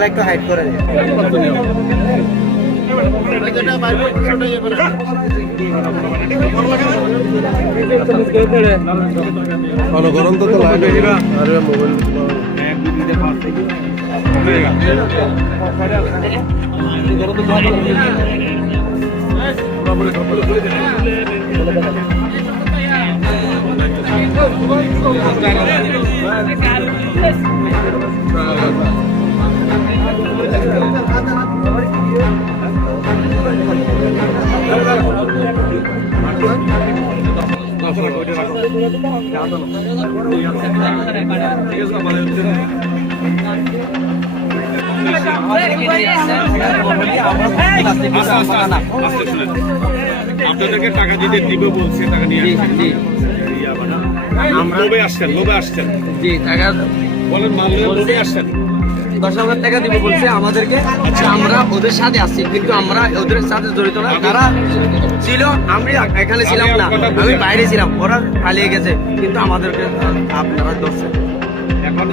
এগুলো একটু হাইড করে দিন। গরম তো লাগে আরে মোবাইল আপনাদেরকে টাকা দিতে দিবে বলছে, টাকা নিয়ে লোভে আসছেন, লোভে আসছেন। জি টাকা বলেন মাল লোভে আসছেন। 10,000 টাকা দিবে বলছে আমাদেরকে। আমরা ওদের সাথে আছি, কিন্তু আমরা ওদের সাথে জড়িত না। তারা ছিল, আমি এখানে ছিলাম না, আমি বাইরে ছিলাম। ওরা পালিয়ে গেছে, কিন্তু আমাদেরকে আপনারা ধরছেন। এখন